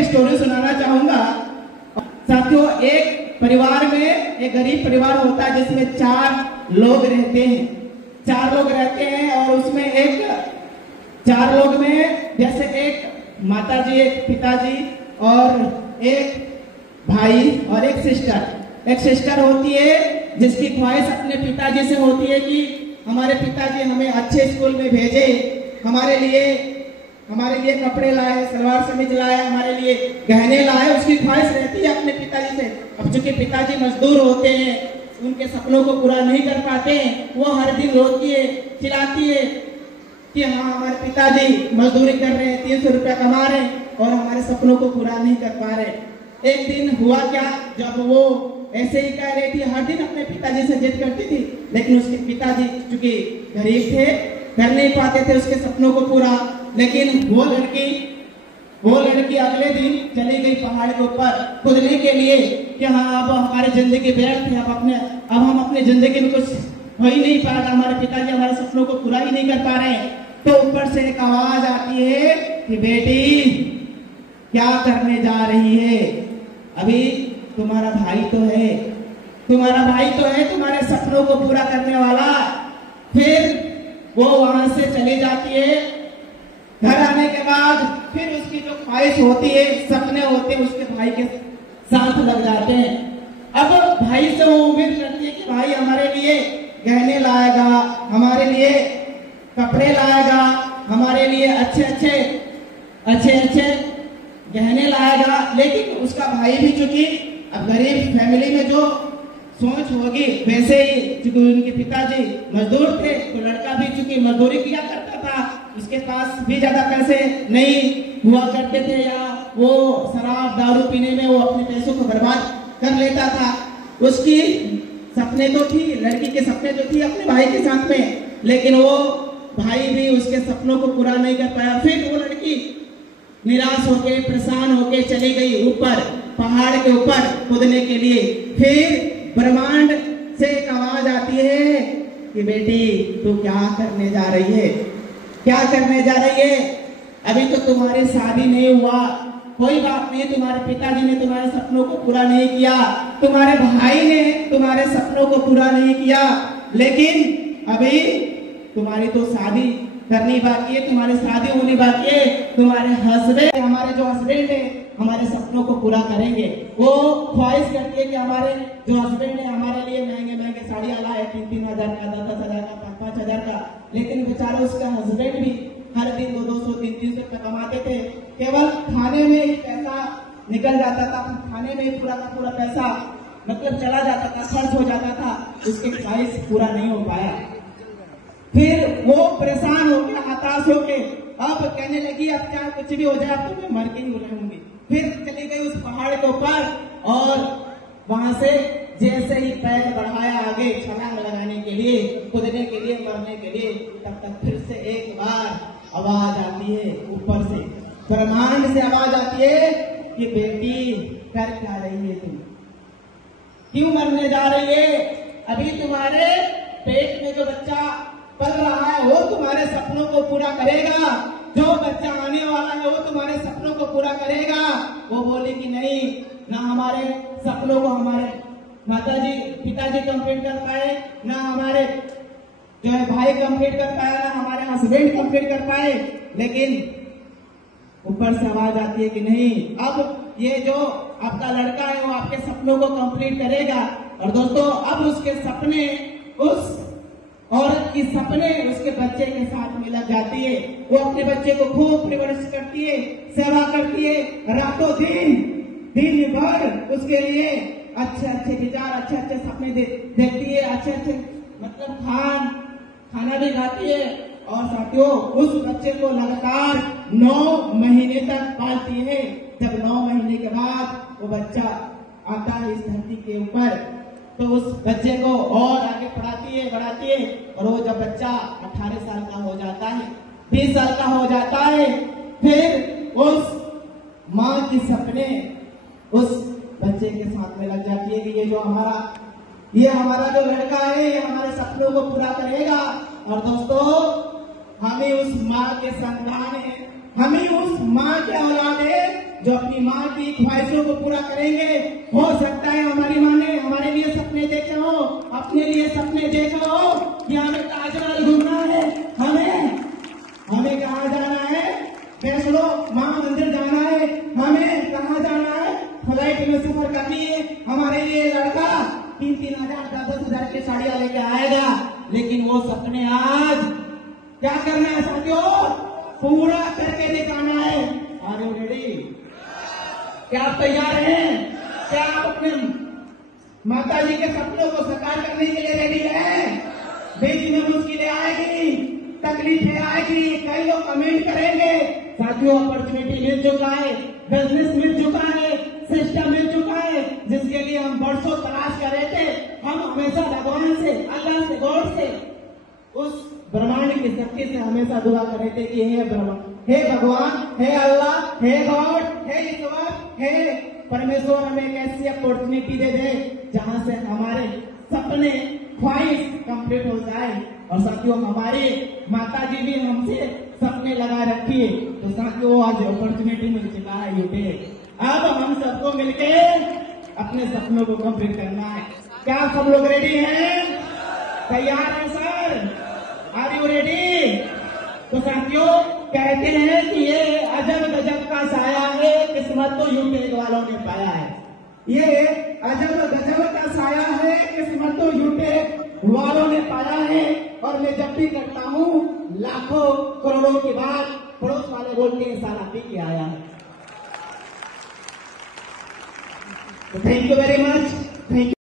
एक स्टोरी सुनाना चाहूंगा। साथियों, एक परिवार में एक गरीब परिवार होता है जिसमें 4 लोग रहते हैं। 4 लोग रहते हैं और उसमें एक 4 लोग में जैसे एक माताजी, एक पिताजी और एक भाई और एक सिस्टर। एक सिस्टर होती है जिसकी ख्वाहिश अपने पिताजी से होती है कि हमारे पिताजी हमें अच्छे स्कूल में भेजे, हमारे लिए कपड़े लाए, सलवार समीज लाए, हमारे लिए गहने लाए। उसकी ख्वाहिश रहती है अपने पिताजी से। अब चूंकि पिताजी मजदूर होते हैं, उनके सपनों को पूरा नहीं कर पाते हैं, वो हर दिन रोती है, चिल्लाती है कि हाँ, हमारे पिताजी मजदूरी कर रहे हैं, 300 रुपया कमा रहे हैं और हमारे सपनों को पूरा नहीं कर पा रहे। एक दिन हुआ क्या, जब वो ऐसे ही कह रही थी, हर दिन अपने पिताजी से जिद करती थी, लेकिन उसके पिताजी चूंकि गरीब थे, कर नहीं पाते थे उसके सपनों को पूरा। लेकिन वो लड़की अगले दिन चली गई पहाड़ के ऊपर कूदने के लिए कि हाँ, अब हमारी जिंदगी व्यर्थ है, अब हम अपनी जिंदगी में कुछ हो ही नहीं पा रहा, हमारे पिताजी हमारे सपनों को पूरा ही नहीं कर पा रहे हैं। तो ऊपर से एक आवाज आती है कि बेटी क्या करने जा रही है, अभी तुम्हारा भाई तो है, तुम्हारे सपनों को पूरा करने वाला। फिर वो वहां से चली जाती है। घर आने के बाद फिर उसकी जो ख्वाहिश होती है, सपने होते हैं, उसके भाई के साथ लग जाते हैं। अब भाई से वो उम्मीद करती है कि भाई हमारे लिए गहने लाएगा, हमारे लिए कपड़े लाएगा, हमारे लिए अच्छे गहने लाएगा। लेकिन उसका भाई भी चूंकि अब गरीब फैमिली में जो सोच होगी वैसे ही, चूंकि उनके पिताजी मजदूर थे तो लड़का भी चूंकि मजदूरी किया करता था, उसके पास भी ज्यादा पैसे नहीं हुआ करते थे, या वो शराब दारू पीने में वो अपने पैसों को बर्बाद कर लेता था। उसकी सपने तो थी, लड़की के सपने तो थी अपने भाई के साथ में, लेकिन वो भाई भी उसके सपनों को पूरा नहीं कर पाया। फिर वो लड़की निराश होके, परेशान होके चली गई ऊपर, पहाड़ के ऊपर कूदने के लिए। फिर ब्रह्मांड से एक आवाज आती है कि बेटी तू क्या करने जा रही है, अभी तो तुम्हारी शादी नहीं हुआ, कोई बात नहीं, तुम्हारे पिताजी ने तुम्हारे सपनों को पूरा नहीं किया, तुम्हारे भाई ने तुम्हारे सपनों को पूरा नहीं किया, लेकिन अभी तुम्हारी तो शादी करनी बाकी है, तुम्हारी शादी होनी बाकी है। हमारे जो हस्बैंड है हमारे सपनों को पूरा करेंगे। वो ख्वाहिश करती है कि हमारे जो हस्बैंड है हमारे लिए महंगे साड़ियाँ लाए, 3-3 हजार का, 10-10 हजार का, 5-5 हजार का, लेकिन बेचारा उसका हस्बैंड भी हर दिन 200, 300 रुपया कमाते थे। केवल खाने में ही पैसा निकल जाता था, खाने में ही पूरा का पूरा पैसा मतलब चला जाता था, खर्च हो जाता था, उसकी ख्वाहिश पूरा नहीं हो पाया। फिर वो परेशान हो गया, हताश हो के अब कहने लगी अब चाहे कुछ भी हो जाए, अब तो मैं मर के ही रहूंगी। फिर चली गई उस पहाड़ के ऊपर और वहां से जैसे ही पैर बढ़ाया आगे छलांग लगाने के लिए, कूदने के लिए, मरने के लिए, तब तक फिर से एक बार आवाज आती है ऊपर से, ब्रह्मांड से आवाज आती है कि बेटी कर क्या रही है, तुम क्यों मरने जा रही है, अभी तुम्हारे पेट में जो बच्चा पल रहा है वो तुम्हारे सपनों को पूरा करेगा, जो बच्चा आने वाला है वो तुम्हारे सपनों को पूरा करेगा। वो बोली कि नहीं, ना हमारे सपनों को हमारे पिताजी कंप्लीट कर पाए, ना हमारे जो है भाई कंप्लीट कर पाए, ना हमारे हस्बैंड कंप्लीट कर पाए, लेकिन ऊपर से आवाज आती है कि नहीं, अब ये जो आपका लड़का है वो आपके सपनों को कंप्लीट करेगा। और दोस्तों, अब उसके सपने, उस औरत की सपने उसके बच्चे के साथ में लग जाती है। वो अपने बच्चे को खूब परवरिश करती है, सेवा करती है, रातों दिन भर उसके लिए अच्छे विचार, अच्छे सपने देखती है, अच्छे मतलब खाना भी खाती है। और साथियों, उस बच्चे को लगातार 9 महीने तक पालती है। जब 9 महीने के बाद वो बच्चा आता है इस धरती के ऊपर, तो उस बच्चे को और आगे बढ़ाती है और वो जब बच्चा 18 साल का हो जाता है, 20 साल का हो जाता है, फिर उस माँ की सपने उस बच्चे के साथ में लग जाती है कि ये हमारा जो लड़का है ये हमारे सपनों को पूरा करेगा। और दोस्तों, हम ही उस माँ के संतान हैं, हम ही उस माँ के औलाद हैं जो अपनी माँ की ख्वाहिशों को पूरा करेंगे। हो सकता है हमारी माँ ने हमारे लिए सपने देखे हो, अपने लिए सपने देखे हो कि हमें ताजमहल घूमना है, हमें कहाँ जाना है, फैसलो माँ मंदिर जाना है, हमें कहाँ जाना है, फ्लाइट में सफर करनी है। हमारे लिए लड़का 3-3 हजार 10-10 हजार की साड़ियां लेके आएगा, लेकिन वो सपने आज क्या करना है साथियों, पूरा करके दिखाना है। Are you ready? क्या आप तैयार हैं? क्या आप अपने माता जी के सपनों को साकार करने के लिए रेडी हैं? बीच में मुश्किलें आएगी, तकलीफें आएगी, कई लोग कमेंट करेंगे। साथियों, अपॉर्चुनिटी मिल चुका है, बिजनेस मिल चुका है, सिस्टम मिल चुका है, जिसके लिए हम वर्षों तलाश कर रहे थे। हम हमेशा भगवान से, अल्लाह से, गॉड से, उस ब्रह्मांड की शक्ति से हमेशा दुआ कर रहे थे कि हे ब्रह्मांड, हे भगवान, हे अल्लाह, हे गॉड, हे ईश्वर, हे परमेश्वर, हमें एक ऐसी अपॉर्चुनिटी दे दे जहां से हमारे सपने, ख्वाहिश कंप्लीट हो जाए। और साथियों, हमारे माता जी भी हमसे सपने लगा रखी है। तो साथियों, आज अपॉर्चुनिटी मिल चुका है यूपी। अब हम सबको मिलके अपने सपनों को कंप्लीट करना है। क्या सब लोग रेडी हैं? तैयार हैं सर? Are you ready? तो साथियों, कहते हैं कि ये अजब गजब का साया है, किस्मत तो यूपी वालों ने पाया है। ये अजब गजब का साया है, किस्मत तो यूपी वालों ने पाया है। और मैं जब भी करता हूँ लाखों करोड़ों की बात, पड़ोस वाले बोलते हैं साला पी के आया है। तो thank you very much. Thank you.